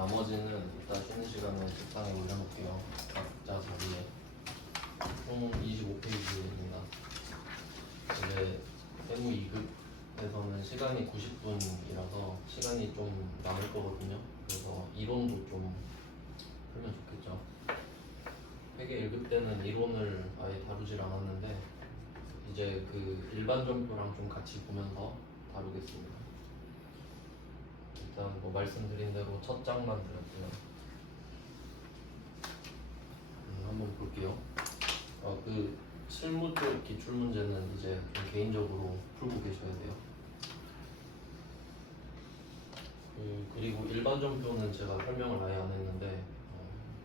나머지는 이따 쉬는 시간에 책상에 올려놓을게요. 각자 자리에. 총 25페이지입니다. 이제 세무 2급에서는 시간이 90분이라서 시간이 좀 남을 거거든요. 그래서 이론도 좀 풀면 좋겠죠. 회계 1급 때는 이론을 아예 다루질 않았는데 이제 그 일반 전표랑 좀 같이 보면서 다루겠습니다. 일단 뭐 말씀드린 대로 첫 장만 드렸고요. 한번 볼게요. 그 실무 쪽 기출 문제는 이제 좀 개인적으로 풀고 계셔야 돼요. 그리고 일반 전표는 제가 설명을 아예 안 했는데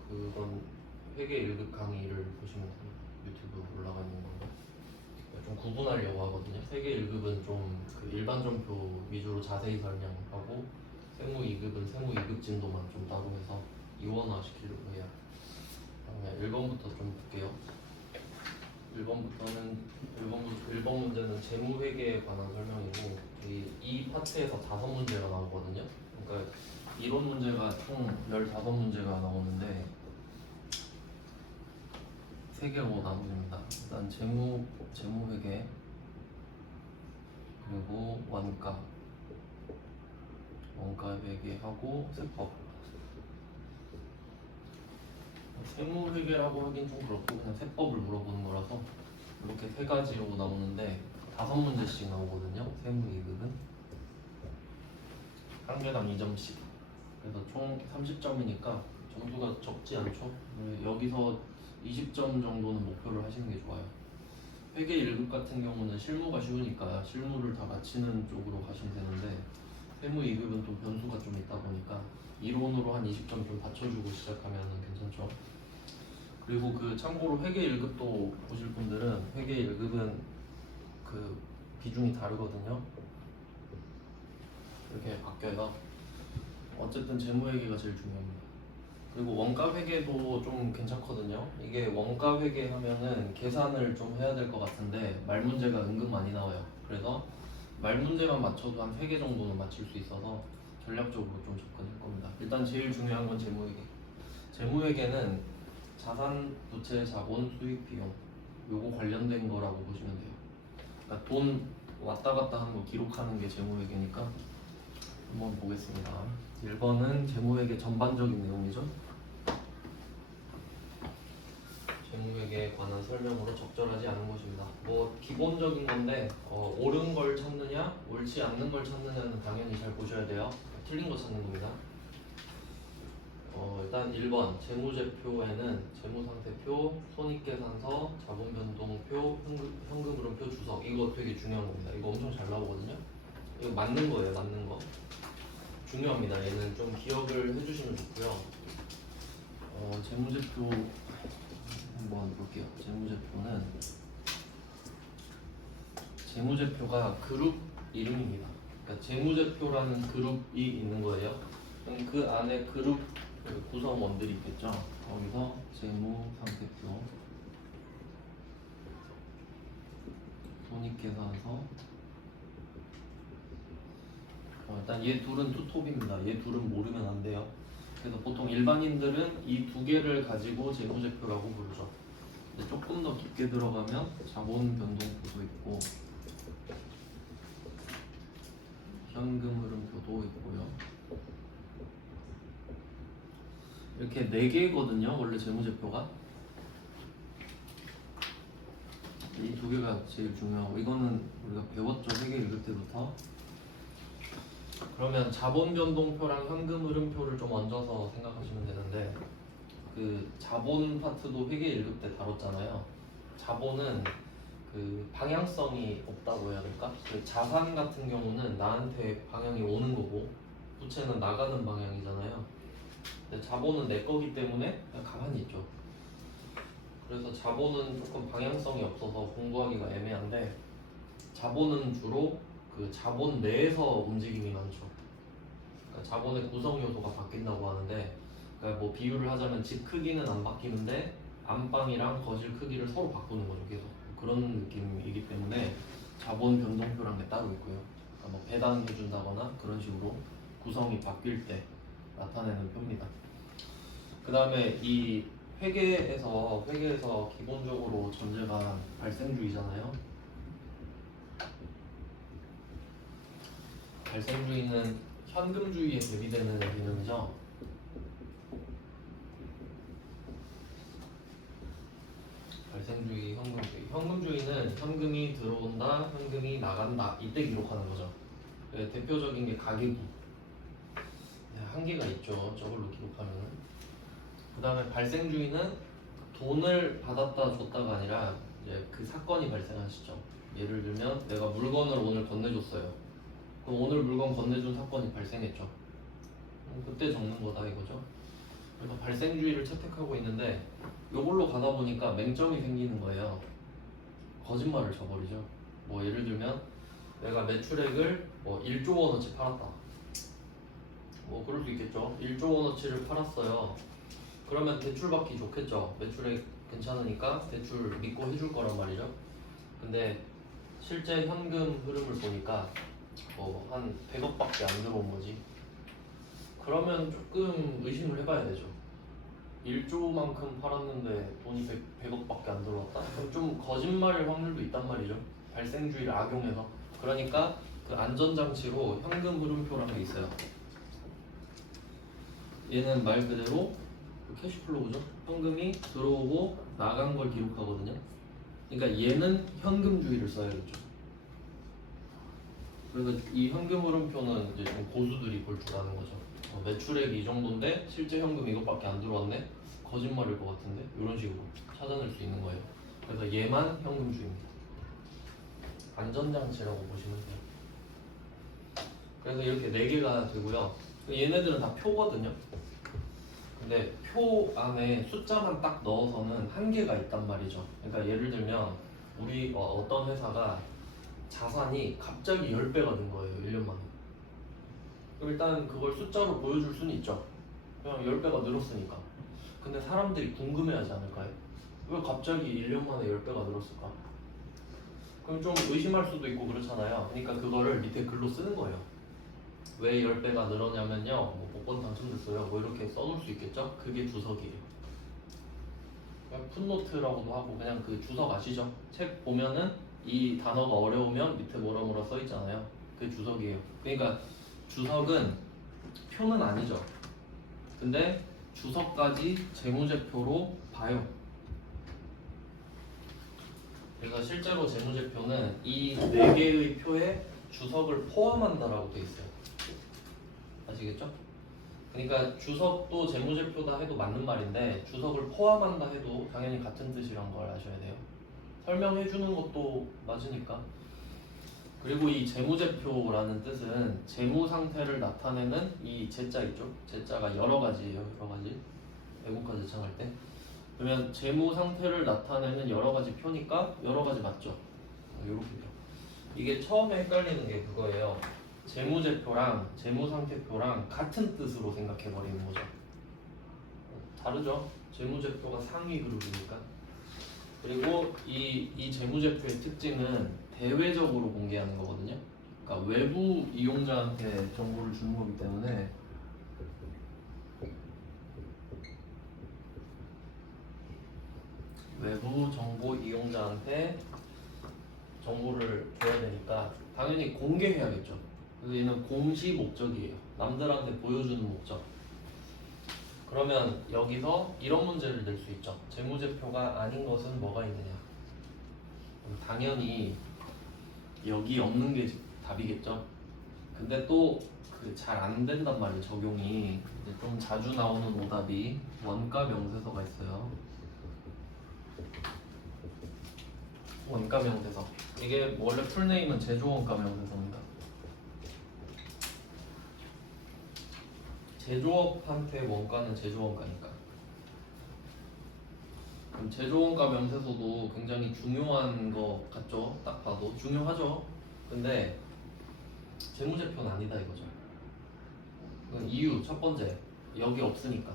그건 회계 1급 강의를 보시면 됩니다. 유튜브 올라가 있는 건데 좀 구분하려고 하거든요. 회계 1급은 좀 그 일반 전표 위주로 자세히 설명하고 세무 2급은 세무 2급 진도만 좀 따로 해서 이원화 시키려고 해요. 그다음에 1번부터 좀 볼게요. 1번 문제는 재무회계에 관한 설명이고 이 파트에서 5문제가 나오거든요. 그러니까 이론 문제가 총 15문제가 나오는데 3개로 나눕니다. 일단 재무회계, 그리고 원가 회계하고 세법. 세무회계라고 하긴 좀 그렇고 그냥 세법을 물어보는 거라서 이렇게 3가지로 나오는데 5문제씩 나오거든요. 세무 2급은 한 개당 2점씩. 그래서 총 30점이니까 점수가 적지 않죠. 여기서 20점 정도는 목표를 하시는 게 좋아요. 회계 1급 같은 경우는 실무가 쉬우니까 실무를 다 마치는 쪽으로 가시면 되는데 세무 2급은 또 변수가 좀 있다 보니까 이론으로 한 20점 좀 받쳐주고 시작하면 괜찮죠. 그리고 그 참고로 회계 1급도 보실 분들은 회계 1급은 그 비중이 다르거든요. 이렇게 바뀌어요. 어쨌든 재무회계가 제일 중요합니다. 그리고 원가 회계도 좀 괜찮거든요. 이게 원가 회계 하면은 계산을 좀 해야 될 것 같은데 말 문제가 은근 많이 나와요. 그래서 말 문제만 맞춰도 한 3개 정도는 맞출 수 있어서 전략적으로 좀 접근할 겁니다. 일단 제일 중요한 건 재무회계. 재무회계는 자산, 부채, 자본, 수익, 비용 요거 관련된 거라고 보시면 돼요. 그러니까 돈 왔다 갔다 하는 거 기록하는 게 재무회계니까 한번 보겠습니다. 1번은 재무회계 전반적인 내용이죠. 재무회계에 관한 설명으로 적절하지 않은 것입니다. 뭐 기본적인 건데 옳은 걸 찾느냐 옳지 않는 걸 찾느냐는 당연히 잘 보셔야 돼요. 틀린 거 찾는 겁니다. 일단 1번 재무제표에는 재무상태표, 손익계산서, 자본변동표, 현금흐름표 주석 이거 되게 중요한 겁니다. 이거 엄청 잘 나오거든요. 이거 맞는 거예요. 맞는 거 중요합니다. 얘는 좀 기억을 해주시면 좋고요. 재무제표 한번 볼게요. 재무제표가 그룹 이름입니다. 그러니까 재무제표라는 그룹이 있는 거예요. 그럼 그 안에 그룹 구성원들이 있겠죠. 거기서 재무상태표, 손익계산서. 일단 얘 둘은 투톱입니다. 얘 둘은 모르면 안 돼요. 그래서 보통 일반인들은 이 2개를 가지고 재무제표라고 부르죠. 근데 조금 더 깊게 들어가면 자본변동표도 있고 현금흐름표도 있고요. 이렇게 4개거든요. 원래 재무제표가 이 2개가 제일 중요하고 이거는 우리가 배웠죠. 회계 1급 때부터. 그러면 자본변동표랑 현금흐름표를 좀 얹어서 생각하시면 되는데 그 자본 파트도 회계 1급 때 다뤘잖아요. 자본은 그 방향성이 없다고 해야 될까? 그 자산 같은 경우는 나한테 방향이 오는 거고 부채는 나가는 방향이잖아요. 근데 자본은 내 거기 때문에 그냥 가만히 있죠. 그래서 자본은 조금 방향성이 없어서 공부하기가 애매한데 자본은 주로 그 자본 내에서 움직임이 많죠. 그러니까 자본의 구성 요소가 바뀐다고 하는데 그러니까 뭐 비유를 하자면 집 크기는 안 바뀌는데 안방이랑 거실 크기를 서로 바꾸는 거죠. 계속 그런 느낌이기 때문에 자본 변동표라는 게 따로 있고요. 그러니까 뭐 배당해 준다거나 그런 식으로 구성이 바뀔 때 나타내는 표입니다. 그 다음에 이 회계에서 기본적으로 전제가 발생주의잖아요. 발생주의는 현금주의에 대비되는 개념이죠. 발생주의, 현금주의. 현금주의는 현금이 들어온다, 현금이 나간다 이때 기록하는 거죠. 대표적인 게 가계부. 한계가 있죠. 저걸로 기록하면은. 그 다음에 발생주의는 돈을 받았다 줬다가 아니라 이제 그 사건이 발생한 시점. 예를 들면 내가 물건을 오늘 건네줬어요. 그럼 오늘 물건 건네준 사건이 발생했죠. 그때 적는 거다 이거죠. 그래서 발생주의를 채택하고 있는데 이걸로 가다 보니까 맹점이 생기는 거예요. 거짓말을 쳐버리죠. 뭐 예를 들면 내가 매출액을 뭐 1조 원어치 팔았다. 뭐 그럴 수 있겠죠. 1조 원어치를 팔았어요. 그러면 대출 받기 좋겠죠. 매출액 괜찮으니까 대출 믿고 해줄 거란 말이죠. 근데 실제 현금 흐름을 보니까 한 100억밖에 안 들어온 거지. 그러면 조금 의심을 해봐야 되죠. 1조만큼 팔았는데 돈이 100억밖에 안 들어왔다? 그럼 좀 거짓말일 확률도 있단 말이죠. 발생주의를 악용해서. 그러니까 그 안전장치로 현금 흐름표라는 게 있어요. 얘는 말 그대로 캐시플로우죠. 현금이 들어오고 나간 걸 기록하거든요. 그러니까 얘는 현금주의를 써야겠죠. 그래서 이 현금 흐름표는 이제 좀 고수들이 볼 줄 아는 거죠. 매출액이 이 정도인데 실제 현금 이것밖에 안 들어왔네? 거짓말일 것 같은데? 이런 식으로 찾아낼 수 있는 거예요. 그래서 얘만 현금주의입니다. 안전장치라고 보시면 돼요. 그래서 이렇게 4개가 되고요. 얘네들은 다 표거든요. 근데 표 안에 숫자만 딱 넣어서는 한계가 있단 말이죠. 그러니까 예를 들면 우리 어떤 회사가 자산이 갑자기 10배가 된 거예요. 1년 만에. 그럼 일단 그걸 숫자로 보여줄 수는 있죠. 그냥 10배가 늘었으니까. 근데 사람들이 궁금해하지 않을까요? 왜 갑자기 1년 만에 10배가 늘었을까? 그럼 좀 의심할 수도 있고 그렇잖아요. 그러니까 그거를 밑에 글로 쓰는 거예요. 왜 10배가 늘었냐면요, 뭐 복권 당첨됐어요, 뭐 이렇게 써놓을 수 있겠죠? 그게 주석이에요. 풋노트라고도 하고 그냥 그 주석 아시죠? 책 보면은 이 단어가 어려우면 밑에 뭐라 뭐라 써 있잖아요. 그게 주석이에요. 그러니까 주석은 표는 아니죠. 근데 주석까지 재무제표로 봐요. 그래서 실제로 재무제표는 이 4개의 표에 주석을 포함한다라고 돼 있어요. 아시겠죠? 그러니까 주석도 재무제표다 해도 맞는 말인데 주석을 포함한다 해도 당연히 같은 뜻이란 걸 아셔야 돼요. 설명해 주는 것도 맞으니까. 그리고 이 재무제표라는 뜻은 재무 상태를 나타내는 이 제자 있죠? 제자가 여러 가지예요. 여러 가지. 외국가 제창할 때. 그러면 재무 상태를 나타내는 여러 가지 표니까 여러 가지 맞죠? 이렇게죠. 이게 처음에 헷갈리는 게 그거예요. 재무제표랑 재무상태표랑 같은 뜻으로 생각해버리는 거죠. 다르죠? 재무제표가 상위 그룹이니까. 그리고 이 재무제표의 특징은 대외적으로 공개하는 거거든요. 그러니까 외부 이용자한테 정보를 주는 거기 때문에 외부 정보 이용자한테 정보를 줘야 되니까 당연히 공개해야겠죠. 그래서 얘는 공시 목적이에요. 남들한테 보여주는 목적. 그러면 여기서 이런 문제를 낼 수 있죠. 재무제표가 아닌 것은 뭐가 있느냐. 당연히 여기 없는 게 답이겠죠. 근데 또 그 잘 안 된단 말이에요. 적용이 이제 좀 자주 나오는 오답이 원가 명세서가 있어요. 원가 명세서. 이게 원래 풀네임은 제조원가 명세서입니다. 제조업한테 원가는 제조원가니까. 그럼 제조원가 명세서도 굉장히 중요한 거 같죠? 딱 봐도 중요하죠. 근데 재무제표는 아니다 이거죠. 이유 첫 번째, 여기 없으니까.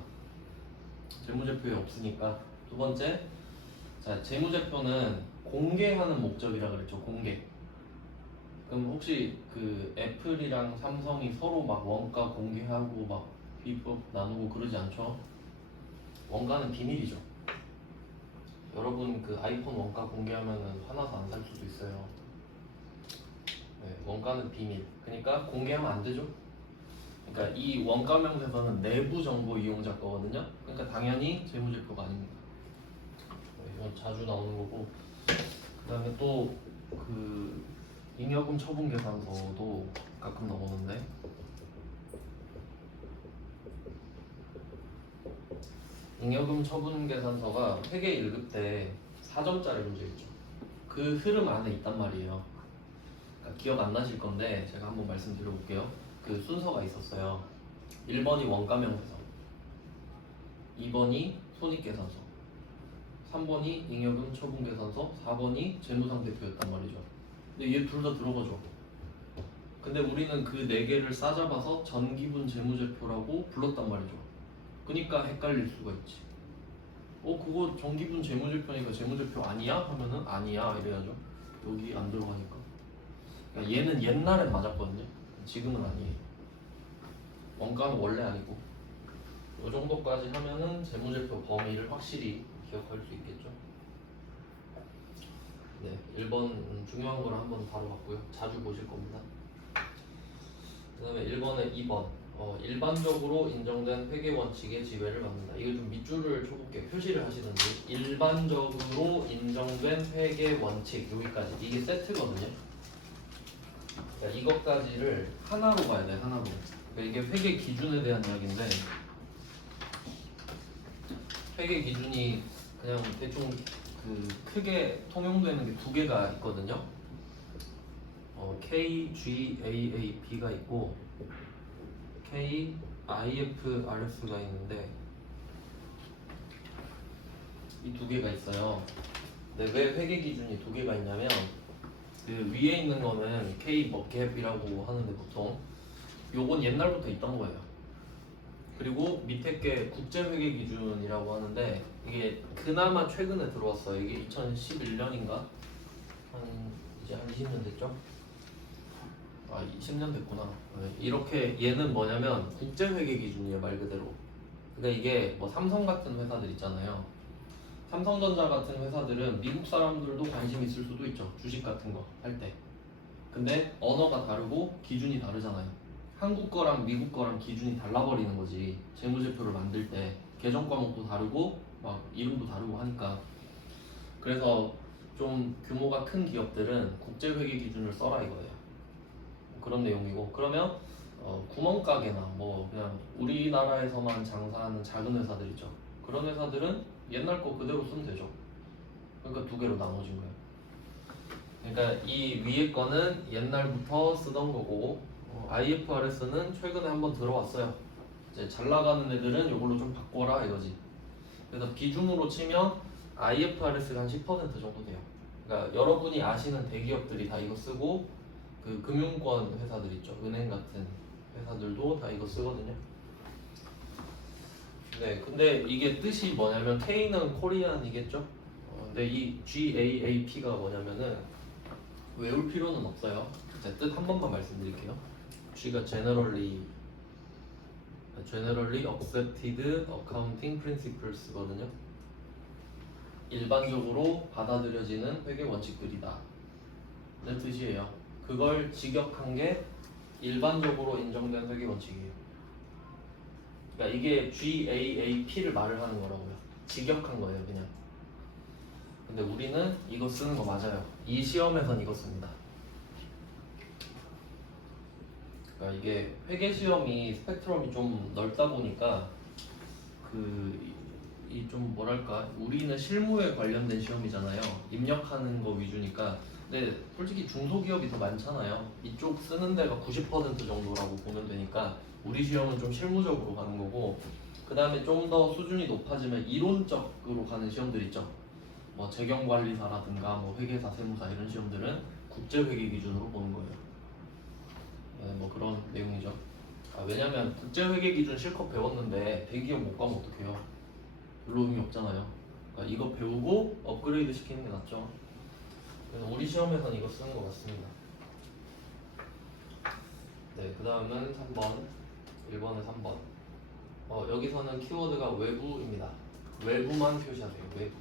재무제표에 없으니까. 두 번째, 자 재무제표는 공개하는 목적이라 그랬죠. 공개. 그럼 혹시 그 애플이랑 삼성이 서로 막 원가 공개하고 막 비법 나누고 그러지 않죠. 원가는 비밀이죠. 여러분 그 아이폰 원가 공개하면은 화나서 안 살 수도 있어요. 네, 원가는 비밀. 그러니까 공개하면 안 되죠. 그러니까 이 원가 명세서는 내부 정보 이용자 거거든요. 그러니까 당연히 재무제표가 아닙니다. 네, 이건 자주 나오는 거고. 그다음에 또 그 잉여금 처분 계산서도 가끔 나오는데 잉여금 처분 계산서가 회계 1급 때 4점짜리 문제 있죠. 그 흐름 안에 있단 말이에요. 그러니까 기억 안 나실 건데 제가 한번 말씀드려볼게요. 그 순서가 있었어요. 1번이 원가명세서, 2번이 손익계산서, 3번이 잉여금 처분계산서, 4번이 재무상태표였단 말이죠. 근데 얘 둘 다 들어가죠. 근데 우리는 그 네 개를 싸잡아서 전기분 재무제표라고 불렀단 말이죠. 그러니까 헷갈릴 수가 있지. 그거 전기분 재무제표니까 재무제표 아니야? 하면은 아니야 이래야죠. 여기 안 들어가니까. 그러니까 얘는 옛날엔 맞았거든요. 지금은 아니에요. 원가는 원래 아니고. 이 정도까지 하면은 재무제표 범위를 확실히 기억할 수 있겠죠. 네, 1번 중요한 걸 한번 다뤄봤고요. 자주 보실 겁니다. 그 다음에 1번에 2번 일반적으로 인정된 회계 원칙의 지배를 받는다. 이거 좀 밑줄을 쳐볼게요. 표시를 하시든지. 일반적으로 인정된 회계 원칙 여기까지 이게 세트거든요. 그러니까 이것까지를 하나로 봐야 돼. 하나로. 그러니까 이게 회계 기준에 대한 이야기인데 회계 기준이 그냥 대충 그 크게 통용되는 게 두 개가 있거든요. KGAAP가 있고 KIFRS가 있는데 이 두 개가 있어요. 근데 왜 회계 기준이 두 개가 있냐면 그 위에 있는 거는 K 뭐 갭이라고 하는데 보통 요건 옛날부터 있던 거예요. 그리고 밑에 게 국제회계 기준이라고 하는데 이게 그나마 최근에 들어왔어요. 이게 2011년인가? 이제 한 20년 됐죠? 20년 됐구나. 네, 이렇게 얘는 뭐냐면 국제회계 기준이에요, 말 그대로. 그러니까 이게 뭐 삼성 같은 회사들 있잖아요. 삼성전자 같은 회사들은 미국 사람들도 관심 있을 수도 있죠. 주식 같은 거 할 때. 근데 언어가 다르고 기준이 다르잖아요. 한국 거랑 미국 거랑 기준이 달라버리는 거지. 재무제표를 만들 때 계정 과목도 다르고 막 이름도 다르고 하니까. 그래서 좀 규모가 큰 기업들은 국제회계 기준을 써라 이거예요. 그런 내용이고. 그러면 구멍가게나 뭐 그냥 우리나라에서만 장사하는 작은 회사들 있죠. 그런 회사들은 옛날 거 그대로 쓰면 되죠. 그러니까 두 개로 나눠진 거예요. 그러니까 이 위에 거는 옛날부터 쓰던 거고 IFRS는 최근에 한번 들어왔어요. 이제 잘 나가는 애들은 이걸로 좀 바꿔라 이거지. 그래서 비중으로 치면 IFRS가 한 10% 정도 돼요. 그러니까 여러분이 아시는 대기업들이 다 이거 쓰고 그 금융권 회사들 있죠. 은행 같은 회사들도 다 이거 쓰거든요. 네, 근데 이게 뜻이 뭐냐면 K는 코리안이겠죠. 근데 이 GAAP가 뭐냐면은 외울 필요는 없어요. 제 뜻 한 번만 말씀드릴게요. G가 Generally Accepted Accounting Principles거든요. 일반적으로 받아들여지는 회계 원칙들이다. 는 뜻이에요. 그걸 직역한 게 일반적으로 인정된 회계 원칙이에요. 그러니까 이게 GAAP를 말을 하는 거라고요. 직역한 거예요, 그냥. 근데 우리는 이거 쓰는 거 맞아요. 이 시험에선 이거 씁니다. 그러니까 이게 회계 시험이 스펙트럼이 좀 넓다 보니까 이 좀 뭐랄까 우리는 실무에 관련된 시험이잖아요. 입력하는 거 위주니까. 근데 솔직히 중소기업이 더 많잖아요. 이쪽 쓰는 데가 90% 정도라고 보면 되니까 우리 시험은 좀 실무적으로 가는 거고, 그 다음에 좀 더 수준이 높아지면 이론적으로 가는 시험들 있죠. 뭐 재경관리사라든가 뭐 회계사, 세무사 이런 시험들은 국제회계 기준으로 보는 거예요. 네, 뭐 그런 내용이죠. 왜냐면 국제회계 기준 실컷 배웠는데 대기업 못 가면 어떡해요? 별로 의미 없잖아요. 그러니까 이거 배우고 업그레이드 시키는 게 낫죠. 그래서 우리 시험에서는 이거 쓰는 것 같습니다. 네, 그 다음은 3번. 1번에 3번. 여기서는 키워드가 외부입니다. 외부만 표시하세요. 외부.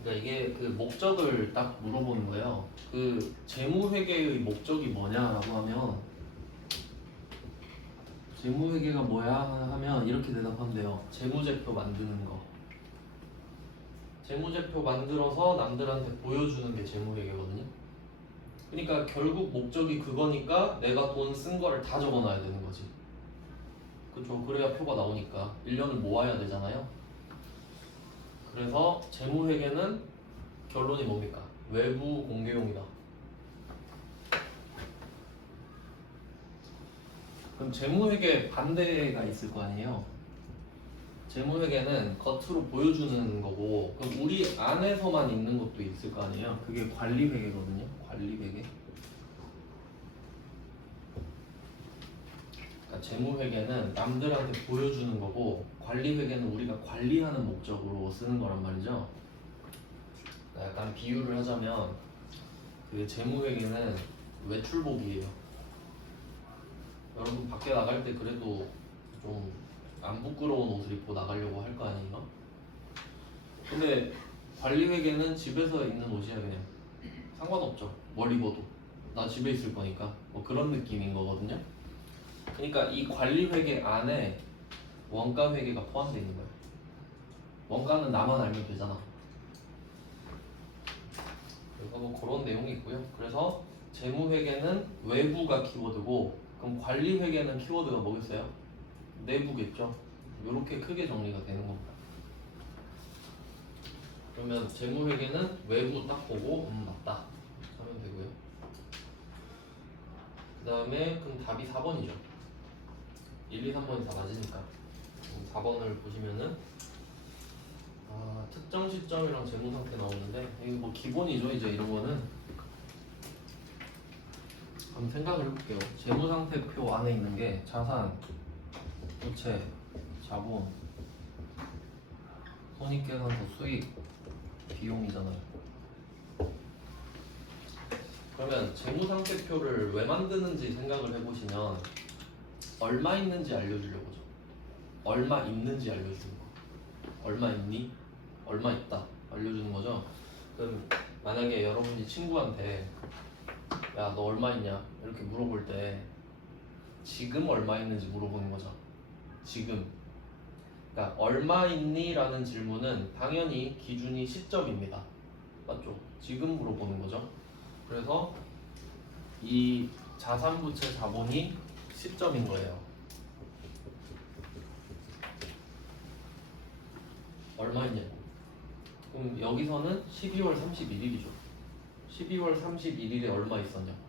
그러니까 이게 그 목적을 딱 물어보는 거예요. 그 재무회계의 목적이 뭐냐라고 하면 재무회계가 뭐야 하면 이렇게 대답하면 돼요. 재무제표 만드는 거. 재무제표 만들어서 남들한테 보여주는 게 재무회계거든요. 그러니까 결국 목적이 그거니까 내가 돈 쓴 거를 다 적어놔야 되는 거지. 그렇죠. 그래야 표가 나오니까 1년을 모아야 되잖아요. 그래서 재무회계는 결론이 뭡니까? 외부 공개용이다. 그럼 재무회계 반대가 있을 거 아니에요? 재무회계는 겉으로 보여주는 거고, 그럼 우리 안에서만 있는 것도 있을 거 아니에요? 그게 관리회계거든요. 관리회계. 그러니까 재무회계는 남들한테 보여주는 거고, 관리회계는 우리가 관리하는 목적으로 쓰는 거란 말이죠. 약간 비유를 하자면 그 재무회계는 외출복이에요. 여러분 밖에 나갈 때 그래도 좀 안 부끄러운 옷을 입고 나가려고 할 거 아니에요? 근데 관리회계는 집에서 입는 옷이야. 그냥 상관없죠. 뭘 입어도 나 집에 있을 거니까 뭐 그런 느낌인 거거든요. 그러니까 이 관리회계 안에 원가회계가 포함되어 있는 거예요. 원가는 나만 알면 되잖아. 그래서 뭐 그런 내용이 있고요. 그래서 재무회계는 외부가 키워드고, 그럼 관리회계는 키워드가 뭐겠어요? 내부겠죠. 이렇게 크게 정리가 되는 겁니다. 그러면 재무회계는 외부 딱 보고 맞다 하면 되고요. 그 다음에 그럼 답이 4번이죠. 1, 2, 3번이 다 맞으니까 4번을 보시면은 특정 시점이랑 재무상태 나오는데 이거 뭐 기본이죠. 이제 이런 거는 한번 생각을 해볼게요. 재무상태표 안에 있는 게 자산, 부채, 자본, 손익계산서, 수익, 비용이잖아요. 그러면 재무상태표를 왜 만드는지 생각을 해보시면 얼마 있는지 알려주려고죠. 얼마 있는지 알려주는 거. 얼마 있니? 얼마 있다 알려주는 거죠. 그럼 만약에 여러분이 친구한테 야 너 얼마 있냐 이렇게 물어볼 때 지금 얼마 있는지 물어보는 거죠. 지금. 그러니까 얼마 있니? 라는 질문은 당연히 기준이 시점입니다. 맞죠? 지금 물어보는 거죠. 그래서 이 자산부채 자본이 시점인 거예요. 얼마 있냐고. 그럼 여기서는 12월 31일이죠. 12월 31일에 얼마 있었냐고.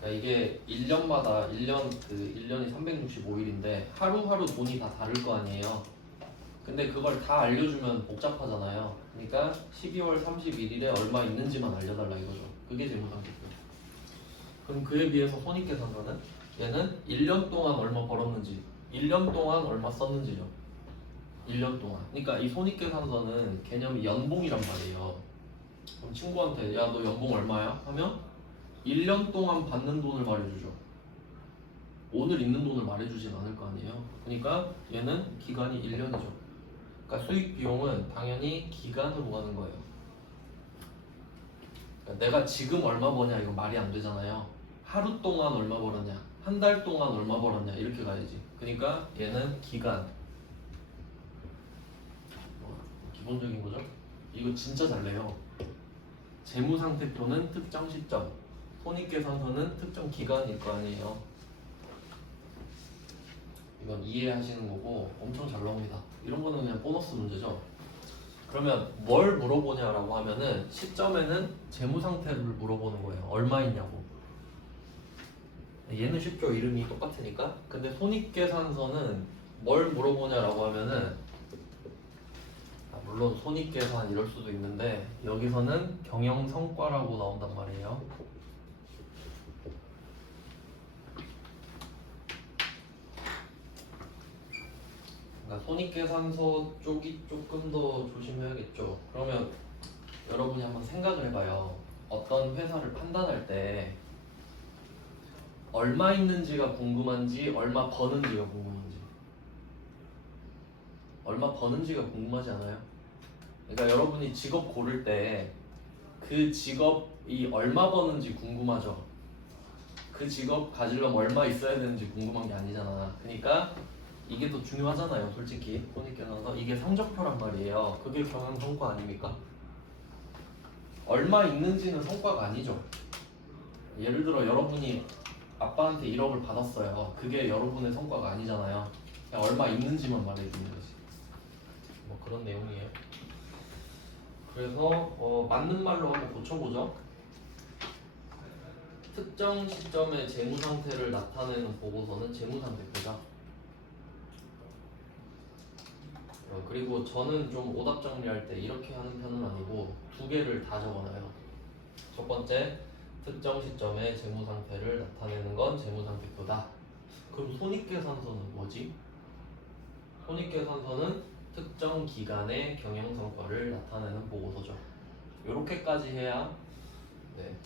그러니까 이게 1년마다 1년이 365일인데 하루하루 돈이 다 다를 거 아니에요. 근데 그걸 다 알려주면 복잡하잖아요. 그러니까 12월 31일에 얼마 있는지만 알려달라 이거죠. 그게 재무상태표. 그럼 그에 비해서 손익계산서는 얘는 1년 동안 얼마 벌었는지, 1년 동안 얼마 썼는지죠. 1년 동안. 그러니까 이 손익계산서는 개념이 연봉이란 말이에요. 그럼 친구한테 야 너 연봉 얼마야? 하면 1년 동안 받는 돈을 말해주죠. 오늘 있는 돈을 말해주진 않을 거 아니에요. 그러니까 얘는 기간이 1년이죠. 그러니까 수익 비용은 당연히 기간으로 가는 거예요. 그러니까 내가 지금 얼마 버냐 이거 말이 안 되잖아요. 하루 동안 얼마 벌었냐, 한 달 동안 얼마 벌었냐 이렇게 가야지. 그러니까 얘는 기간. 기본적인 거죠. 이거 진짜 잘 내요. 재무상태표는 특정 시점, 손익계산서는 특정 기간일 거 아니에요. 이건 이해하시는 거고 엄청 잘 나옵니다. 이런 거는 그냥 보너스 문제죠. 그러면 뭘 물어보냐라고 하면은 시점에는 재무상태를 물어보는 거예요. 얼마 있냐고. 얘는 쉽죠. 이름이 똑같으니까. 근데 손익계산서는 뭘 물어보냐라고 하면은 물론 손익계산 이럴 수도 있는데 여기서는 경영성과라고 나온단 말이에요. 그러니까 손익계산서 쪽이 조금 더 조심해야겠죠. 그러면 여러분이 한번 생각을 해봐요. 어떤 회사를 판단할 때 얼마 있는지가 궁금한지 얼마 버는지가 궁금한지. 얼마 버는지가 궁금하지 않아요? 그러니까 여러분이 직업 고를 때 그 직업이 얼마 버는지 궁금하죠? 그 직업 가지려면 얼마 있어야 되는지 궁금한 게 아니잖아. 그러니까 이게 더 중요하잖아요, 솔직히. 손익계산서 이게 성적표란 말이에요. 그게 경영 성과 아닙니까? 얼마 있는지는 성과가 아니죠. 예를 들어 여러분이 아빠한테 1억을 받았어요. 그게 여러분의 성과가 아니잖아요. 그냥 얼마 있는지만 말해주는 거지. 뭐 그런 내용이에요. 그래서 맞는 말로 한번 고쳐보죠. 특정 시점의 재무 상태를 나타내는 보고서는 재무 상태표다. 그리고 저는 좀 오답 정리할 때 이렇게 하는 편은 아니고 두 개를 다 적어놔요. 첫 번째, 특정 시점의 재무 상태를 나타내는 건 재무 상태표다. 그럼 손익계산서는 뭐지? 손익계산서는 특정 기간의 경영 성과를 나타내는 보고서죠. 이렇게까지 해야 네,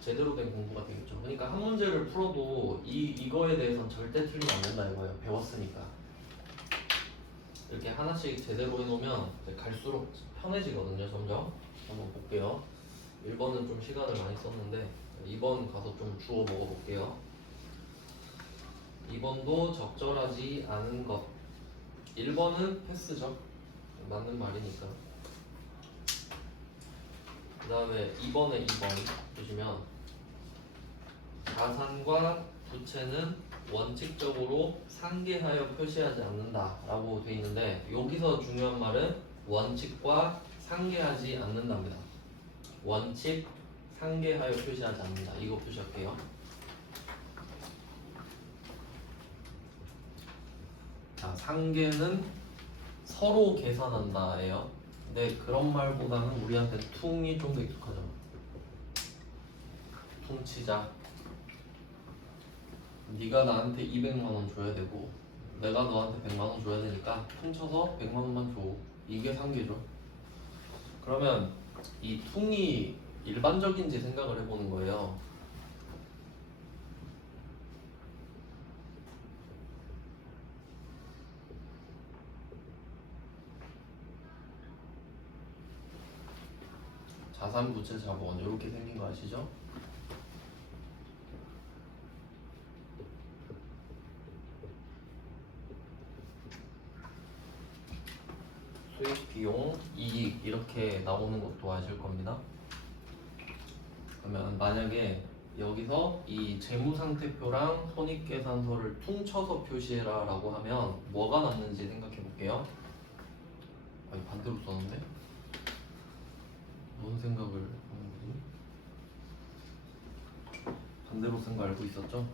제대로 된 공부가 되겠죠. 그러니까 한 문제를 풀어도 이거에 대해서는 절대 틀리면 안 된다 이거예요. 배웠으니까. 이렇게 하나씩 제대로 해놓으면 이제 갈수록 편해지거든요. 점점. 한번 볼게요. 1번은 좀 시간을 많이 썼는데 2번 가서 좀 주워 먹어볼게요. 2번도 적절하지 않은 것. 1번은 패스죠. 맞는 말이니까. 그 다음에 2번에 2번 보시면 자산과 부채는 원칙적으로 상계하여 표시하지 않는다 라고 돼 있는데 여기서 중요한 말은 원칙과 상계하지 않는답니다. 원칙, 상계하여 표시하지 않는다. 이거 표시할게요. 자, 상계는 서로 계산한다예요. 근데 그런 말보다는 우리한테 퉁이 좀 더 익숙하죠. 퉁치자. 네가 나한테 200만 원 줘야 되고 내가 너한테 100만 원 줘야 되니까 퉁쳐서 100만 원만 줘. 이게 상계죠. 그러면 이 퉁이 일반적인지 생각을 해보는 거예요. 자산, 부채, 자본 이렇게 생긴 거 아시죠? 수익, 비용, 이익 이렇게 나오는 것도 아실 겁니다. 그러면 만약에 여기서 이 재무상태표랑 손익계산서를 퉁쳐서 표시해라 라고 하면 뭐가 남는지 생각해 볼게요. 아니 반대로 썼는데? 뭔 생각을 하는 거지? 반대로 쓴 거 알고 있었죠?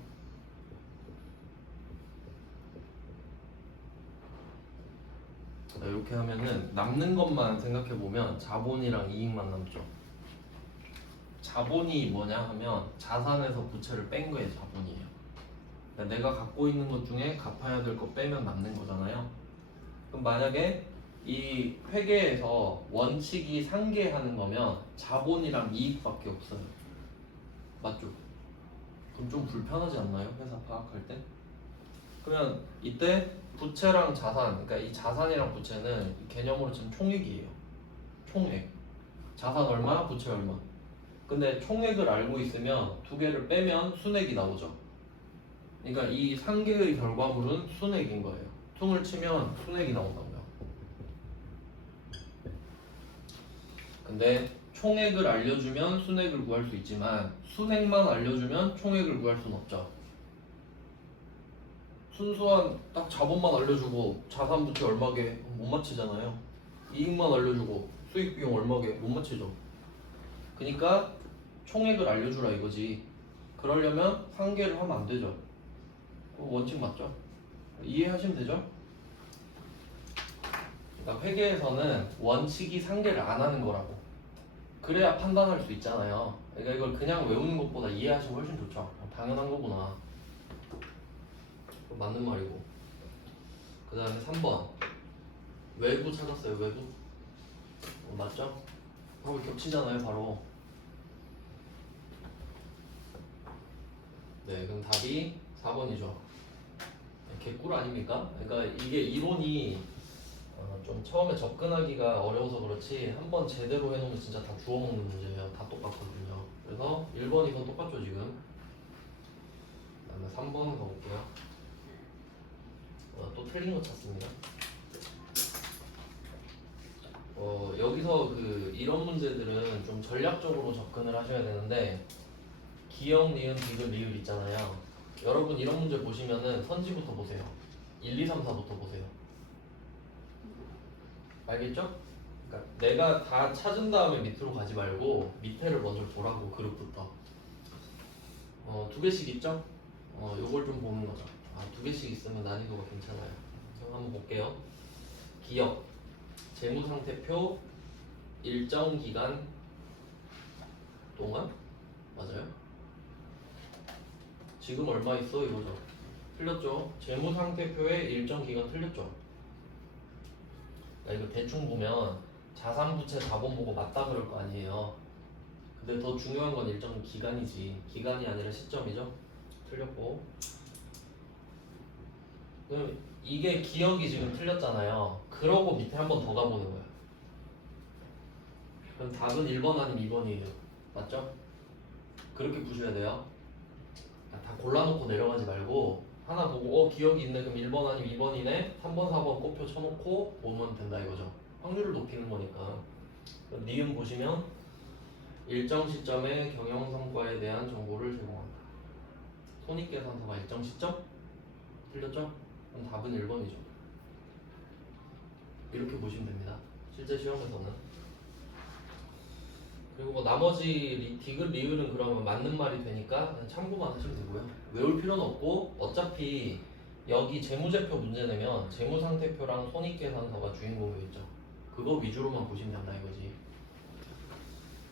자, 이렇게 하면은 남는 것만 생각해 보면 자본이랑 이익만 남죠. 자본이 뭐냐 하면 자산에서 부채를 뺀 거에 자본이에요. 그러니까 내가 갖고 있는 것 중에 갚아야 될 거 빼면 남는 거잖아요. 그럼 만약에 이 회계에서 원칙이 상계하는 거면 자본이랑 이익밖에 없어요. 맞죠? 그럼 좀 불편하지 않나요? 회사 파악할 때? 그러면 이때 부채랑 자산, 그러니까 이 자산이랑 부채는 개념으로 치면 총액이에요. 총액. 자산 얼마, 부채 얼마. 근데 총액을 알고 있으면 두 개를 빼면 순액이 나오죠. 그러니까 이 상계의 결과물은 순액인 거예요. 퉁을 치면 순액이 나온다고요. 근데 총액을 알려주면 순액을 구할 수 있지만 순액만 알려주면 총액을 구할 수는 없죠. 순수한 딱 자본만 알려주고 자산 부채 얼마게 못 맞히잖아요. 이익만 알려주고 수익 비용 얼마게 못 맞히죠. 그러니까 총액을 알려주라 이거지. 그러려면 상계를 하면 안 되죠. 원칙 맞죠? 이해하시면 되죠? 그러니까 회계에서는 원칙이 상계를 안 하는 거라고. 그래야 판단할 수 있잖아요. 그러니까 이걸 그냥 외우는 것보다 이해하시면 훨씬 좋죠. 당연한 거구나. 맞는 말이고. 그 다음에 3번 외부 찾았어요. 외부 맞죠? 바로 겹치잖아요. 바로 네, 그럼 답이 4번이죠. 개꿀 아닙니까? 그러니까 이게 이론이 좀 처음에 접근하기가 어려워서 그렇지 한번 제대로 해놓으면 진짜 다 주워먹는 문제예요. 다 똑같거든요. 그래서 1번, 2번 똑같죠 지금. 그다음에 3번 가볼게요. 또 틀린 거 찾습니다. 여기서 이런 문제들은 좀 전략적으로 접근을 하셔야 되는데 기역, 니은, 디귿, 리을 있잖아요. 여러분 이런 문제 보시면은 선지부터 보세요. 1, 2, 3, 4부터 보세요. 알겠죠? 그러니까 내가 다 찾은 다음에 밑으로 가지 말고 밑에를 먼저 보라고 그룹부터. 두 개씩 있죠? 요걸 좀 보는 거죠. 두 개씩 있으면 난이도가 괜찮아요. 그럼 한번 볼게요. 기역, 재무상태표, 일정 기간 동안 맞아요? 지금 얼마 있어 이거죠? 틀렸죠? 재무상태표의 일정 기간 틀렸죠? 이거 대충 보면 자산부채 자본 보고 맞다 그럴 거 아니에요. 근데 더 중요한 건 일정 기간이지. 기간이 아니라 시점이죠. 틀렸고. 그럼 이게 기억이 지금 틀렸잖아요. 그러고 밑에 한 번 더 가보는 거예요. 그럼 답은 1번 아니면 2번이에요. 맞죠? 그렇게 보셔야 돼요. 다 골라놓고 내려가지 말고 하나 보고 기억이 있네 그럼 1번 아니면 2번이네 3번 4번 꼽표 쳐놓고 보면 된다 이거죠. 확률을 높이는 거니까. 니은 보시면 일정 시점의 경영 성과에 대한 정보를 제공한다. 손익계산서가 일정 시점? 틀렸죠? 그럼 답은 1번이죠. 이렇게 보시면 됩니다. 실제 시험에서는. 그리고 뭐 나머지 디귿, 리을은 그러면 맞는 말이 되니까 그냥 참고만 하시면 되고요. 외울 필요는 없고 어차피 여기 재무제표 문제 내면 재무상태표랑 손익계산서가 주인공이겠죠. 그거 위주로만 보시면 된다 이거지.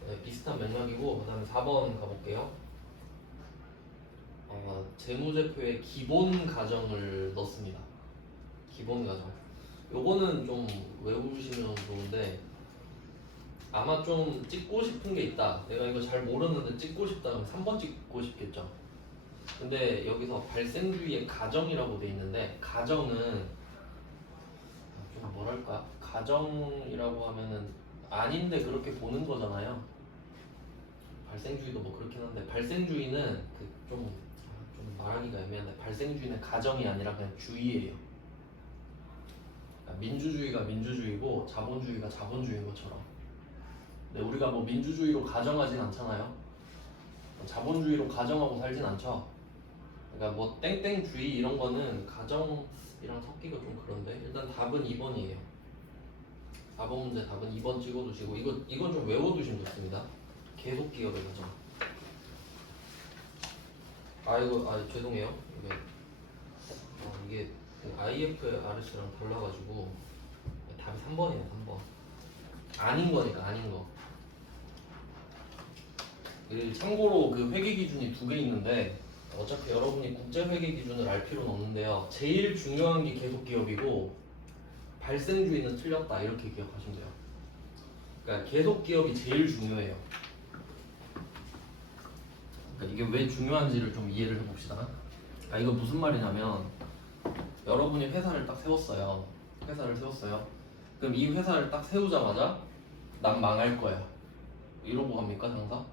네, 비슷한 맥락이고 그 다음에 4번 가볼게요. 재무제표에 기본 가정을 넣습니다. 기본 가정. 요거는 좀 외우시면 좋은데 아마 좀 찍고 싶은 게 있다. 내가 이거 잘 모르는데 찍고 싶다 그러면 3번 찍고 싶겠죠. 근데 여기서 발생주의의 가정이라고 돼 있는데 가정은 좀 뭐랄까 가정이라고 하면은 아닌데 그렇게 보는 거잖아요. 발생주의도 뭐 그렇긴 한데 발생주의는 좀 말하기가 애매한데 발생주의는 가정이 아니라 그냥 주의예요. 그러니까 민주주의가 민주주의고 자본주의가 자본주의인 것처럼. 근데 우리가 뭐 민주주의로 가정하진 않잖아요. 자본주의로 가정하고 살진 않죠. 그러니까 뭐 땡땡주의 이런 거는 가정이랑 섞기가 좀 그런데 일단 답은 2번이에요. 4번 문제 답은 2번 찍어두시고 이건 좀 외워두시면 좋습니다. 계속 기억을 하죠. 죄송해요. 이게 IFRS랑 달라가지고 답이 3번이에요. 3번. 아닌 거니까 아닌 거. 참고로 회계 기준이 두 개 있는데 어차피 여러분이 국제 회계 기준을 알 필요는 없는데요. 제일 중요한 게 계속 기업이고 발생주의는 틀렸다 이렇게 기억하시면 돼요. 그러니까 계속 기업이 제일 중요해요. 그러니까 이게 왜 중요한지를 좀 이해를 해봅시다. 이거 무슨 말이냐면 여러분이 회사를 딱 세웠어요. 그럼 이 회사를 딱 세우자마자 난 망할 거야. 이러고 갑니까 장사?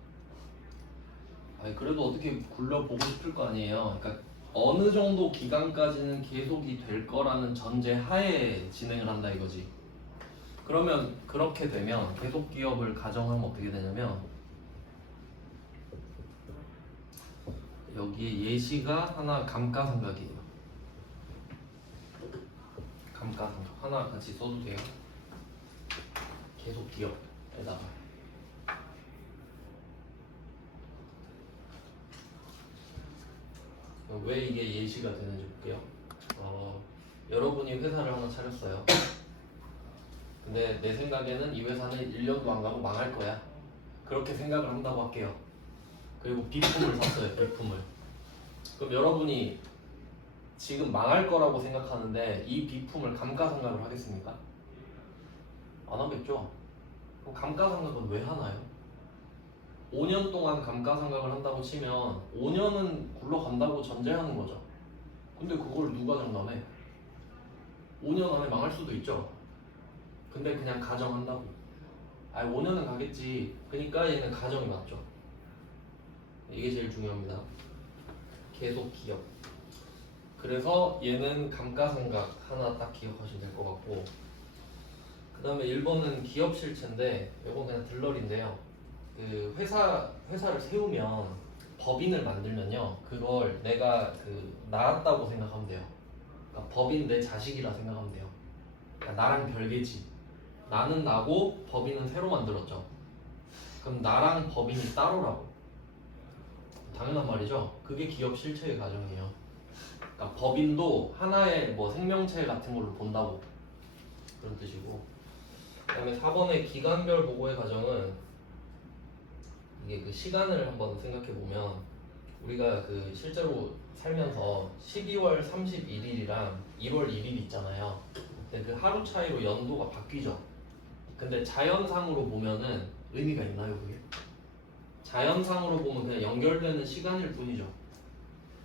그래도 어떻게 굴려보고 싶을 거 아니에요. 그러니까 어느 정도 기간까지는 계속이 될 거라는 전제 하에 진행을 한다 이거지. 그러면 그렇게 되면 계속 기업을 가정하면 어떻게 되냐면 여기에 예시가 하나 감가상각이에요. 감가상각 하나 같이 써도 돼요. 계속 기업에다가 왜 이게 예시가 되는지 볼게요. 여러분이 회사를 하나 차렸어요. 근데 내 생각에는 이 회사는 1년도 안 가고 망할 거야. 그렇게 생각을 한다고 할게요. 그리고 비품을 샀어요. 비품을. 그럼 여러분이 지금 망할 거라고 생각하는데 이 비품을 감가상각을 하겠습니까? 안 하겠죠? 그럼 감가상각은 왜 하나요? 5년 동안 감가상각을 한다고 치면 5년은 굴러간다고 전제하는 거죠. 근데 그걸 누가 장담해? 5년 안에 망할 수도 있죠. 근데 그냥 가정한다고. 5년은 가겠지. 그러니까 얘는 가정이 맞죠. 이게 제일 중요합니다. 계속 기억. 그래서 얘는 감가상각 하나 딱 기억하시면 될 것 같고, 그 다음에 1번은 기업 실체인데 이건 그냥 들러리인데요. 그 회사를 세우면 법인을 만들면요, 그걸 내가 낳았다고 생각하면 돼요. 그러니까 법인 내 자식이라 생각하면 돼요. 그러니까 나랑 별개지. 나는 나고 법인은 새로 만들었죠. 그럼 나랑 법인이 따로라고. 당연한 말이죠. 그게 기업 실체의 과정이에요. 그러니까 법인도 하나의 뭐 생명체 같은 걸로 본다고, 그런 뜻이고. 그 다음에 4번의 기간별 보고의 과정은 이게 그 시간을 한번 생각해 보면, 우리가 그 실제로 살면서 12월 31일이랑 1월 1일 있잖아요. 근데 그 하루 차이로 연도가 바뀌죠. 근데 자연상으로 보면은 의미가 있나요, 그게? 자연상으로 보면 그냥 연결되는 시간일 뿐이죠.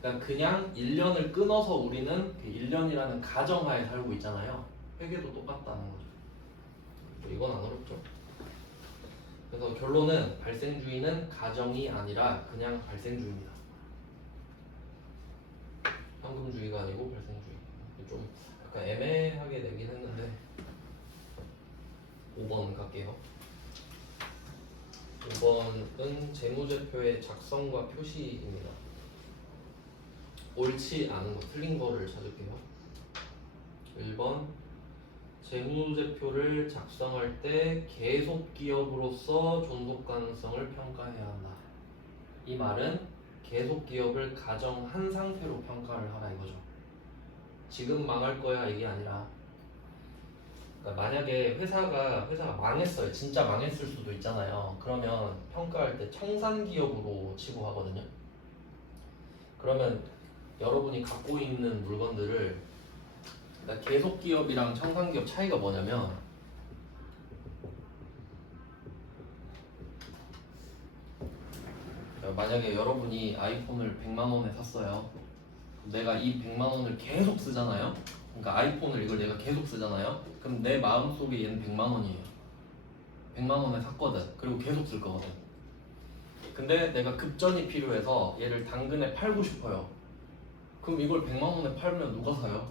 그러니까 그냥 1년을 끊어서 우리는 그 1년이라는 가정하에 살고 있잖아요. 회계도 똑같다는 거죠. 이건 안 어렵죠. 그래서 결론은 발생주의는 가정이 아니라 그냥 발생주의입니다. 현금주의가 아니고 발생주의. 좀 약간 애매하게 내긴 했는데 5번 갈게요. 5번은 재무제표의 작성과 표시입니다. 옳지 않은 거, 틀린 거를 찾을게요. 1번, 재무제표를 작성할 때 계속 기업으로서 존속 가능성을 평가해야 한다. 이 말은 계속 기업을 가정한 상태로 평가를 하라 이거죠. 지금 망할 거야 이게 아니라, 그러니까 만약에 회사가 망했어요. 진짜 망했을 수도 있잖아요. 그러면 평가할 때 청산기업으로 치부 하거든요. 그러면 여러분이 갖고 있는 물건들을, 그러니까 계속기업이랑 청산기업 차이가 뭐냐면, 만약에 여러분이 아이폰을 100만 원에 샀어요. 내가 이 100만 원을 계속 쓰잖아요. 그러니까 아이폰을 이걸 내가 계속 쓰잖아요. 그럼 내 마음속에 얘는 100만 원이에요. 100만 원에 샀거든. 그리고 계속 쓸 거거든. 근데 내가 급전이 필요해서 얘를 당근에 팔고 싶어요. 그럼 이걸 100만 원에 팔면 누가 사요?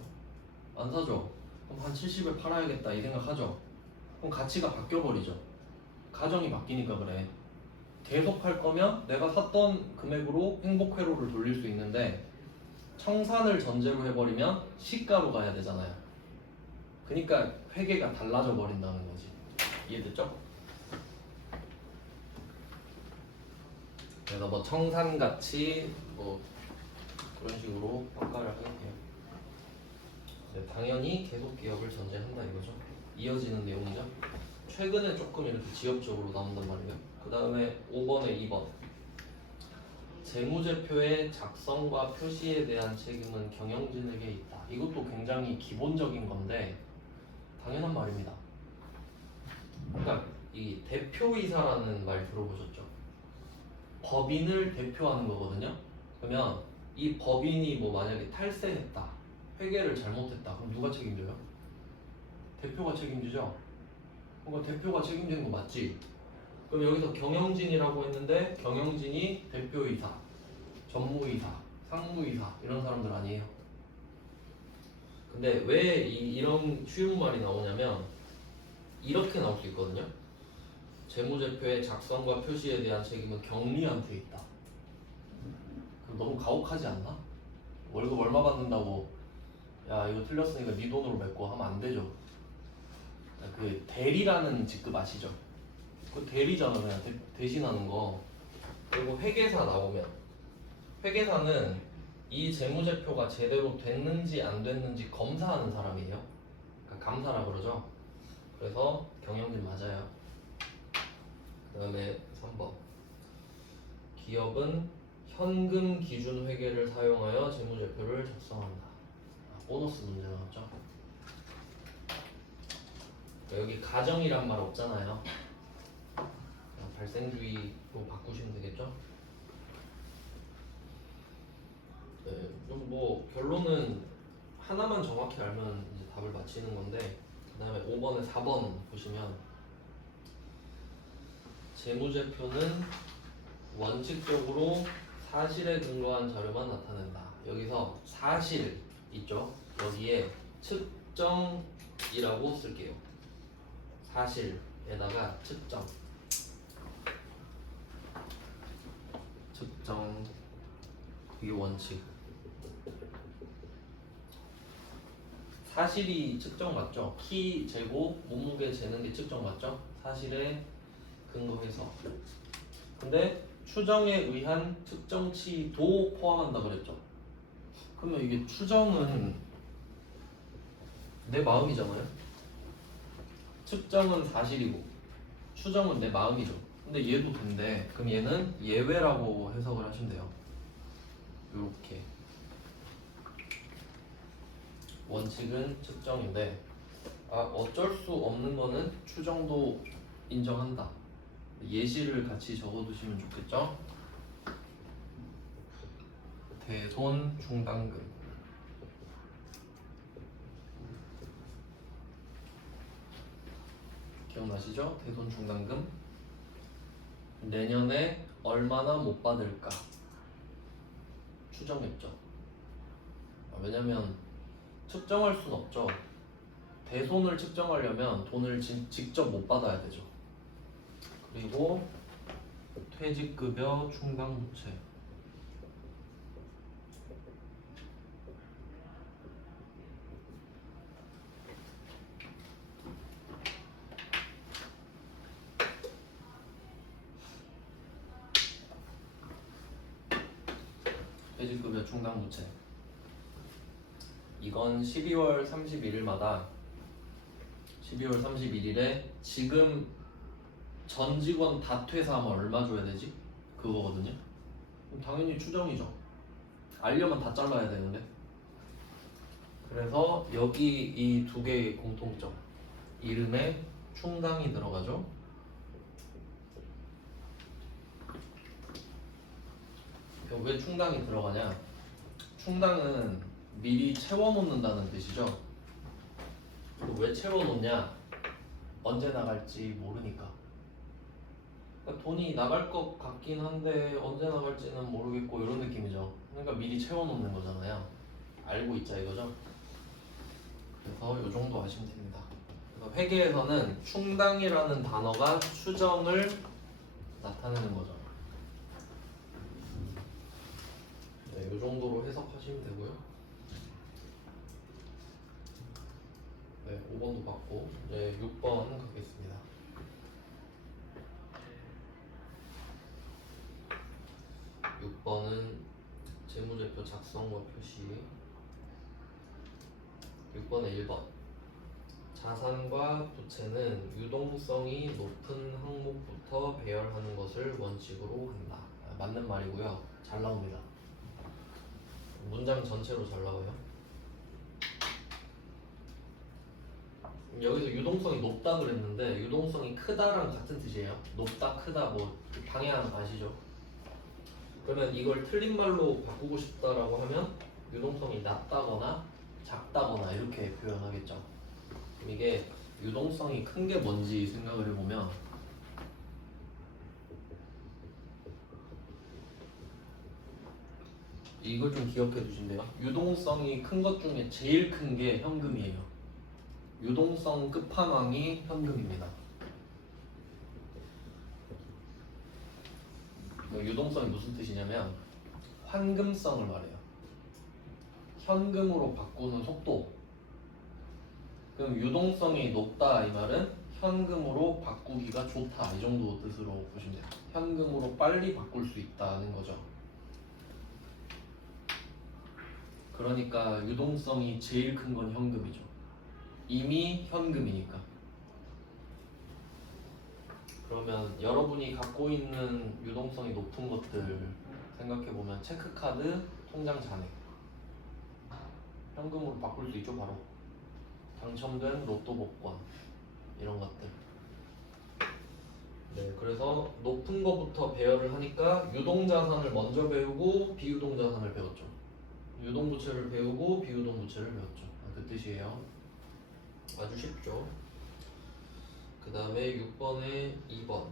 안 사죠. 그럼 한 70에 팔아야겠다 이 생각하죠. 그럼 가치가 바뀌어버리죠. 가정이 바뀌니까 그래. 계속 팔 거면 내가 샀던 금액으로 행복회로를 돌릴 수 있는데, 청산을 전제로 해버리면 시가로 가야 되잖아요. 그러니까 회계가 달라져 버린다는 거지. 이해됐죠? 그래서 뭐 청산가치 뭐 그런 식으로 평가를 하겠네요. 당연히 계속 기업을 전제한다 이거죠. 이어지는 내용이죠. 최근에 조금 이렇게 지엽적으로 나온단 말이에요. 그 다음에 5번에 2번, 재무제표의 작성과 표시에 대한 책임은 경영진에게 있다. 이것도 굉장히 기본적인 건데 당연한 말입니다. 그러니까 이 대표이사라는 말 들어보셨죠? 법인을 대표하는 거거든요. 그러면 이 법인이 뭐 만약에 탈세했다, 회계를 잘못했다, 그럼 누가 책임져요? 대표가 책임지죠. 그러니까 대표가 책임지는 거 맞지? 그럼 여기서 경영진이라고 했는데 경영진이 대표이사, 전무이사, 상무이사 이런 사람들 아니에요. 근데 왜 이런 쉬운 말이 나오냐면 이렇게 나올 수 있거든요. 재무제표의 작성과 표시에 대한 책임은 경리한테 있다. 그럼 너무 가혹하지 않나? 월급 얼마 받는다고 야 이거 틀렸으니까 네 돈으로 메꿔 하면 안 되죠. 그 대리라는 직급 아시죠? 그 대리잖아. 그냥 대신하는 거. 그리고 회계사 나오면, 회계사는 이 재무제표가 제대로 됐는지 안 됐는지 검사하는 사람이에요. 그러니까 감사라 그러죠. 그래서 경영진 맞아요. 그 다음에 3번, 기업은 현금 기준 회계를 사용하여 재무제표를 작성한다. 보너스 문제 나왔죠. 여기 가정이란 말 없잖아요. 발생주의로 바꾸시면 되겠죠? 네, 그리고 뭐 결론은 하나만 정확히 알면 이제 답을 맞히는 건데, 그 다음에 5번에 4번 보시면 재무제표는 원칙적으로 사실에 근거한 자료만 나타낸다. 여기서 사실 있죠? 여기에 측정이라고 쓸게요. 사실에다가 측정. 측정. 이게 원칙. 사실이 측정 맞죠? 키 재고, 몸무게 재는 게 측정 맞죠? 사실에 근거해서. 근데 추정에 의한 측정치도 포함한다 그랬죠? 그러면 이게 추정은 내 마음이잖아요? 측정은 사실이고 추정은 내 마음이죠. 근데 얘도 된대. 그럼 얘는 예외라고 해석을 하시면 돼요. 요렇게. 원칙은 측정인데 어쩔 수 없는 거는 추정도 인정한다. 예시를 같이 적어두시면 좋겠죠? 대손 충당금. 기억나시죠? 대손 충당금. 내년에 얼마나 못 받을까 추정했죠. 왜냐면 측정할 순 없죠. 대손을 측정하려면 돈을 직접 못 받아야 되죠. 그리고 퇴직급여 충당부채. 퇴직급여 충당부채. 이건 12월 31일마다 12월 31일에 지금 전 직원 다 퇴사하면 얼마 줘야 되지? 그거거든요. 그럼 당연히 추정이죠. 알려면 다 잘라야 되는데. 그래서 여기 이 두 개의 공통점. 이름에 충당이 들어가죠. 왜 충당이 들어가냐? 충당은 미리 채워놓는다는 뜻이죠. 왜 채워놓냐? 언제 나갈지 모르니까. 그러니까 돈이 나갈 것 같긴 한데 언제 나갈지는 모르겠고 이런 느낌이죠. 그러니까 미리 채워놓는 거잖아요. 알고 있자 이거죠. 그래서 이 정도 아시면 됩니다. 그래서 회계에서는 충당이라는 단어가 추정을 나타내는 거죠. 네, 이 정도로 해석하시면 되고요. 네, 5번도 받고 이제 6번 가겠습니다. 6번은 재무제표 작성과 표시. 6번에 1번. 자산과 부채는 유동성이 높은 항목부터 배열하는 것을 원칙으로 한다. 맞는 말이고요. 잘 나옵니다. 문장 전체로 잘 나와요. 여기서 유동성이 높다 그랬는데 유동성이 크다랑 같은 뜻이에요. 높다, 크다, 뭐 방향 아시죠? 그러면 이걸 틀린 말로 바꾸고 싶다라고 하면 유동성이 낮다거나 작다거나 이렇게 표현하겠죠. 그럼 이게 유동성이 큰 게 뭔지 생각을 해보면 이걸 좀 기억해 두신대요. 유동성이 큰 것 중에 제일 큰 게 현금이에요. 유동성 끝판왕이 현금입니다. 유동성이 무슨 뜻이냐면 환금성을 말해요. 현금으로 바꾸는 속도. 그럼 유동성이 높다 이 말은 현금으로 바꾸기가 좋다 이 정도 뜻으로 보시면 돼요. 현금으로 빨리 바꿀 수 있다는 거죠. 그러니까 유동성이 제일 큰 건 현금이죠. 이미 현금이니까. 그러면 여러분이 갖고 있는 유동성이 높은 것들 생각해보면 체크카드, 통장 잔액 현금으로 바꿀 수 있죠. 바로 당첨된 로또 복권 이런 것들. 네, 그래서 높은 거부터 배열을 하니까 유동자산을 먼저 배우고 비유동자산을 배웠죠. 유동부채를 배우고 비유동부채를 배웠죠. 그 뜻이에요. 아주 쉽죠. 그 다음에 6번에 2번.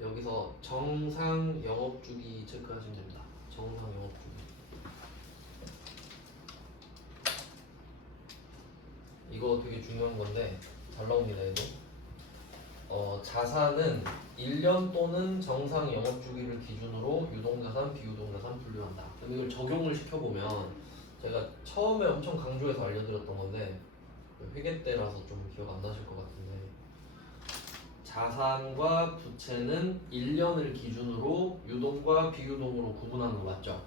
여기서 정상 영업주기 체크하시면 됩니다. 정상 영업주기. 이거 되게 중요한 건데 잘 나옵니다. 얘도. 자산은 1년 또는 정상 영업주기를 기준으로 유동자산, 비유동자산 분류한다. 그럼 이걸 적용을 시켜보면 제가 처음에 엄청 강조해서 알려드렸던 건데 회계 때라서 좀 기억 안 나실 것 같은데 자산과 부채는 1년을 기준으로 유동과 비유동으로 구분하는 거 맞죠?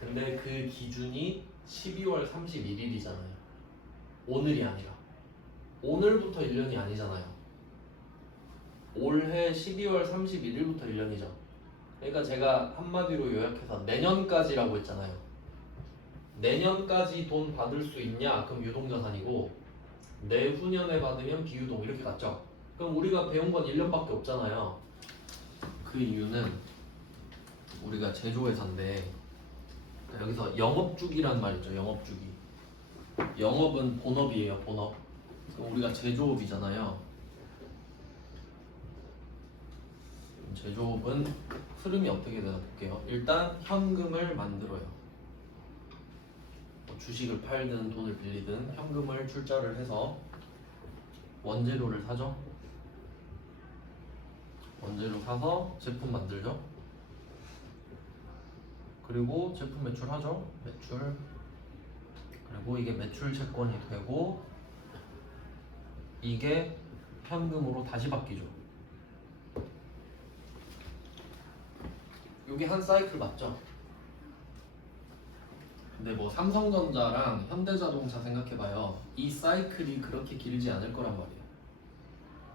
근데 그 기준이 12월 31일이잖아요. 오늘이 아니라 오늘부터 1년이 아니잖아요. 올해 12월 31일부터 1년이죠. 그러니까 제가 한마디로 요약해서 내년까지라고 했잖아요. 내년까지 돈 받을 수 있냐? 그럼 유동자산이고 내후년에 받으면 비유동 이렇게 갔죠. 그럼 우리가 배운 건 1년밖에 없잖아요. 그 이유는 우리가 제조회사인데 여기서 영업주기란 말 있죠. 영업주기. 영업은 본업이에요. 본업. 그럼 우리가 제조업이잖아요. 제조업은 흐름이 어떻게 되나 볼게요. 일단 현금을 만들어요. 주식을 팔든 돈을 빌리든 현금을 출자를 해서 원재료를 사죠. 원재료 사서 제품 만들죠. 그리고 제품 매출하죠. 매출. 그리고 이게 매출 채권이 되고 이게 현금으로 다시 바뀌죠. 이게 한 사이클 맞죠? 근데 뭐 삼성전자랑 현대자동차 생각해봐요. 이 사이클이 그렇게 길지 않을 거란 말이에요.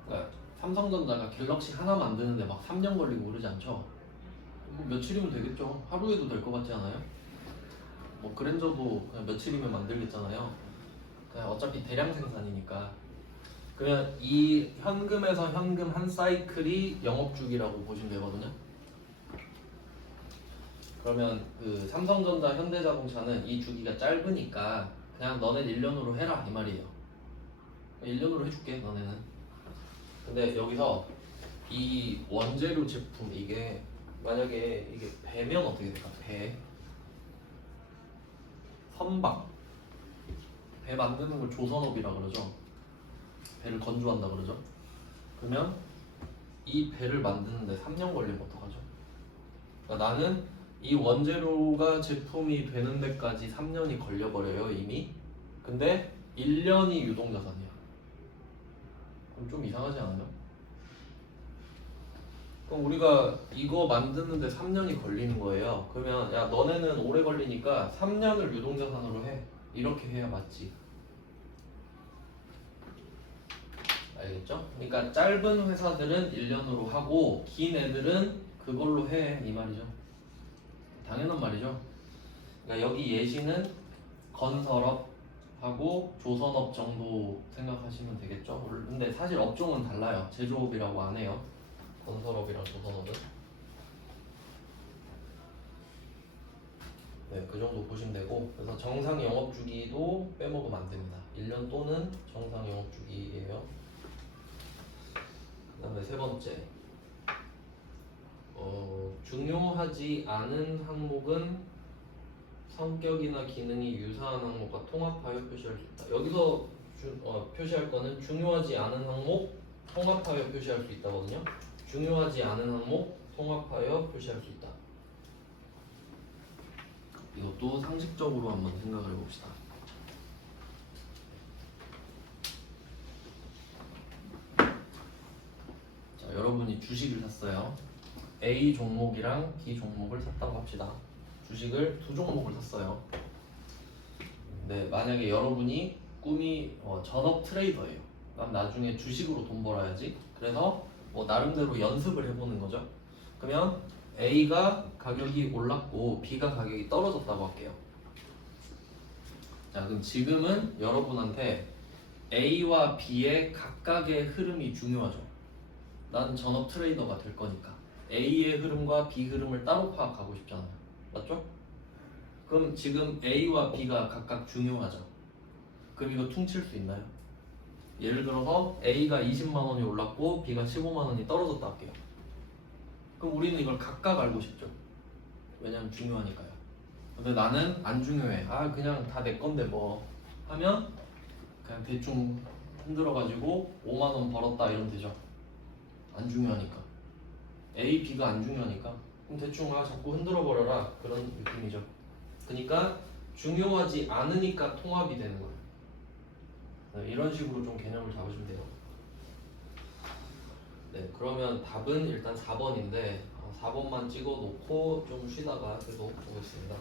그러니까 삼성전자가 갤럭시 하나 만드는데 막 3년 걸리고 그러지 않죠? 뭐 며칠이면 되겠죠. 하루에도 될 것 같지 않아요? 뭐 그랜저도 그냥 며칠이면 만들겠잖아요. 그냥 어차피 대량 생산이니까. 그러면 이 현금에서 현금 한 사이클이 영업주기라고 보시면 되거든요. 그러면 그 삼성전자, 현대자동차는 이 주기가 짧으니까 그냥 너네 1년으로 해라 이 말이에요. 1년으로 해줄게 너네는. 근데 여기서 이 원재료 제품 이게 만약에 이게 배면 어떻게 될까? 배 선박 배 만드는 걸 조선업이라 그러죠. 배를 건조한다 그러죠. 그러면 이 배를 만드는데 3년 걸리면 어떡하죠? 그러니까 나는 이 원재료가 제품이 되는 데까지 3년이 걸려버려요 이미. 근데 1년이 유동자산이야. 그럼 좀 이상하지 않아요? 그럼 우리가 이거 만드는데 3년이 걸리는 거예요. 그러면 야 너네는 오래 걸리니까 3년을 유동자산으로 해. 이렇게 해야 맞지. 알겠죠? 그러니까 짧은 회사들은 1년으로 하고 긴 애들은 그걸로 해 이 말이죠. 당연한 말이죠. 그러니까 여기 예시는 건설업하고 조선업 정도 생각하시면 되겠죠. 근데 사실 업종은 달라요. 제조업이라고 안 해요. 건설업이랑 조선업은. 네, 그 정도 보시면 되고. 그래서 정상 영업 주기도 빼먹으면 안 됩니다. 1년 또는 정상 영업 주기예요. 그다음에 세 번째. 중요하지 않은 항목은 성격이나 기능이 유사한 항목과 통합하여 표시할 수 있다. 여기서 표시할 거는 중요하지 않은 항목 통합하여 표시할 수 있다거든요. 중요하지 않은 항목 통합하여 표시할 수 있다. 이것도 상식적으로 한번 생각을 해봅시다. 자, 여러분이 주식을 샀어요. A 종목이랑 B 종목을 샀다고 합시다. 주식을 두 종목을 샀어요. 네, 만약에 여러분이 꿈이 전업 트레이더예요. 난 나중에 주식으로 돈 벌어야지. 그래서 뭐 나름대로 연습을 해보는 거죠. 그러면 A가 가격이 올랐고 B가 가격이 떨어졌다고 할게요. 자, 그럼 지금은 여러분한테 A와 B의 각각의 흐름이 중요하죠. 난 전업 트레이더가 될 거니까 A의 흐름과 B 흐름을 따로 파악하고 싶잖아요. 맞죠? 그럼 지금 A와 B가 각각 중요하죠. 그럼 이거 퉁칠 수 있나요? 예를 들어서 A가 20만 원이 올랐고 B가 15만 원이 떨어졌다 할게요. 그럼 우리는 이걸 각각 알고 싶죠. 왜냐면 중요하니까요. 근데 나는 안 중요해. 아 그냥 다 내 건데 뭐 하면 그냥 대충 흔들어가지고 5만 원 벌었다 이러면 되죠. 안 중요하니까. A, B가 안 중요하니까 그럼 대충 자꾸 흔들어 버려라 그런 느낌이죠. 그러니까 중요하지 않으니까 통합이 되는 거예요. 네, 이런 식으로 좀 개념을 잡으시면 돼요. 네, 그러면 답은 일단 4번인데 4번만 찍어 놓고 좀 쉬다가 계속 보겠습니다.